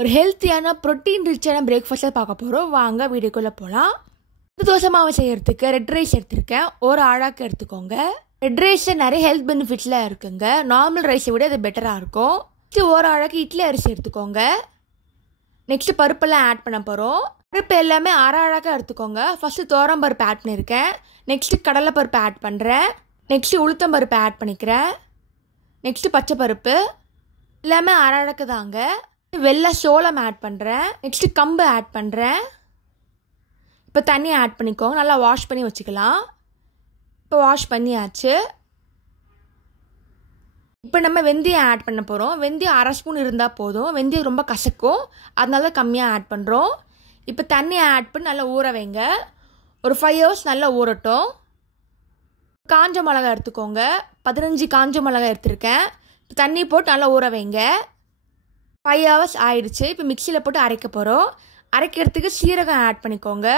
ஒரு ஹெல்த்தியான ப்ரோட்டீன் ரிச்சான பிரேக்ஃபாஸ்ட்டை பார்க்க போகிறோம். வாங்க வீடியோக்குள்ளே போகலாம். தோசை மாவு செய்யறதுக்கு ரெட் ரைஸ் எடுத்திருக்கேன். ஒரு ஆழாக்கு எடுத்துக்கோங்க. ரெட் ரைஸில் நிறைய ஹெல்த் பெனிஃபிட்ஸ்லாம் இருக்குங்க. நார்மல் ரைஸை விட அது பெட்டராக இருக்கும். நெக்ஸ்ட்டு ஒரு ஆழாக்கு இட்லி அரிசி எடுத்துக்கோங்க. நெக்ஸ்ட்டு பருப்பெல்லாம் ஆட் பண்ண போகிறோம். பருப்பு எல்லாமே அரை அழகாக எடுத்துக்கோங்க. ஃபஸ்ட்டு துவரம் பருப்பு ஆட் பண்ணியிருக்கேன். நெக்ஸ்ட்டு கடலை பருப்பு ஆட் பண்ணுறேன். நெக்ஸ்ட்டு உளுத்தம் பருப்பு ஆட் பண்ணிக்கிறேன். நெக்ஸ்ட்டு பச்சை பருப்பு எல்லாமே அரை அழகு தாங்க. வெள்ளை சோளம் ஆட் பண்ணுறேன். நெக்ஸ்ட்டு கம்பு ஆட் பண்ணுறேன். இப்போ தண்ணி ஆட் பண்ணிக்கோங்க. நல்லா வாஷ் பண்ணி வச்சுக்கலாம். இப்போ வாஷ் பண்ணியாச்சு. இப்போ நம்ம வெந்தயம் ஆட் பண்ண போகிறோம். வெந்தயம் அரை ஸ்பூன் இருந்தால் போதும். வெந்தயம் ரொம்ப கசக்கும், அதனால கம்மியாக ஆட் பண்ணுறோம். இப்போ தண்ணி ஆட் பண்ணி நல்லா ஊற வைங்க. ஒரு 5 hours நல்லா ஊறட்டும். காஞ்ச மிளகா எடுத்துக்கோங்க. 15 காஞ்ச மிளகா எடுத்துருக்கேன். இப்போ தண்ணி போட்டு நல்லா ஊற வைங்க. 5 hours ஆயிடுச்சு. இப்போ மிக்சியில் போட்டு அரைக்க போகிறோம். அரைக்கிறதுக்கு சீரகம் ஆட் பண்ணிக்கோங்க.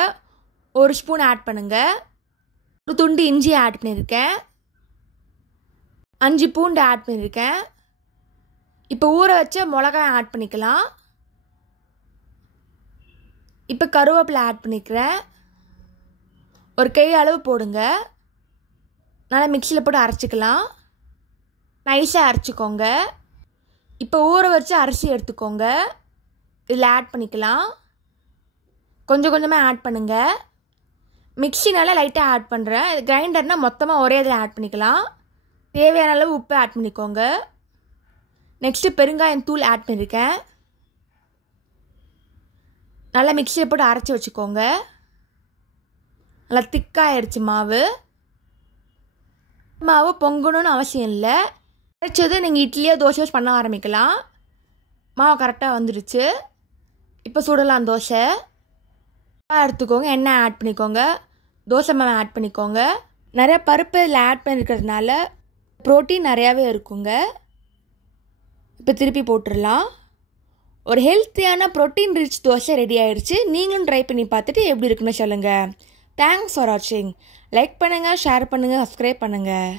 1 ஸ்பூன் ஆட் பண்ணுங்கள். ஒரு துண்டு இஞ்சி ஆட் பண்ணியிருக்கேன். 5 பூண்டு ஆட் பண்ணியிருக்கேன். இப்போ ஊற வச்ச மிளகாய் ஆட் பண்ணிக்கலாம். இப்போ கருவேப்பிலை ஆட் பண்ணிக்கிறேன். ஒரு கை அளவு போடுங்க. நல்லா மிக்சியில் போட்டு அரைச்சிக்கலாம். நைஸாக அரைச்சிக்கோங்க. இப்போ ஊற வச்ச அரிசி எடுத்துக்கோங்க. இதில் ஆட் பண்ணிக்கலாம். கொஞ்சம் கொஞ்சமாக ஆட் பண்ணுங்கள். மிக்சினால லைட்டாக ஆட் பண்ணுறேன். கிரைண்டர்னால் மொத்தமாக ஒரே இதில் ஆட் பண்ணிக்கலாம். தேவையான அளவு உப்பு ஆட் பண்ணிக்கோங்க. நெக்ஸ்ட்டு பெருங்காயம் தூள் ஆட் பண்ணியிருக்கேன். நல்லா மிக்சியில் போட்டு அரைச்சி வச்சுக்கோங்க. நல்லா திக்காகிடுச்சு மாவு. மாவு பொங்கணும்னு அவசியம் இல்லை. அரைச்சது நீங்கள் இட்லியோ தோசையோ பண்ண ஆரம்பிக்கலாம். மாவு கரெக்டாக வந்துடுச்சு. இப்போ சுடலாம் தோசை. எடுத்துக்கோங்க. எண்ணெய் ஆட் பண்ணிக்கோங்க. தோசை மாவு ஆட் பண்ணிக்கோங்க. நிறைய பருப்பு இதில் ஆட் பண்ணியிருக்கிறதுனால ப்ரோட்டீன் நிறையாவே இருக்குங்க. இப்போ திருப்பி போட்டுடலாம். ஒரு ஹெல்த்தியான ப்ரோட்டீன் ரிச் தோசை ரெடி ஆயிடுச்சு. நீங்களும் ட்ரை பண்ணி பார்த்துட்டு எப்படி இருக்குன்னு சொல்லுங்கள். தேங்க்ஸ் ஃபார் வாட்சிங். லைக் பண்ணுங்கள், ஷேர் பண்ணுங்கள், சப்ஸ்கிரைப் பண்ணுங்கள்.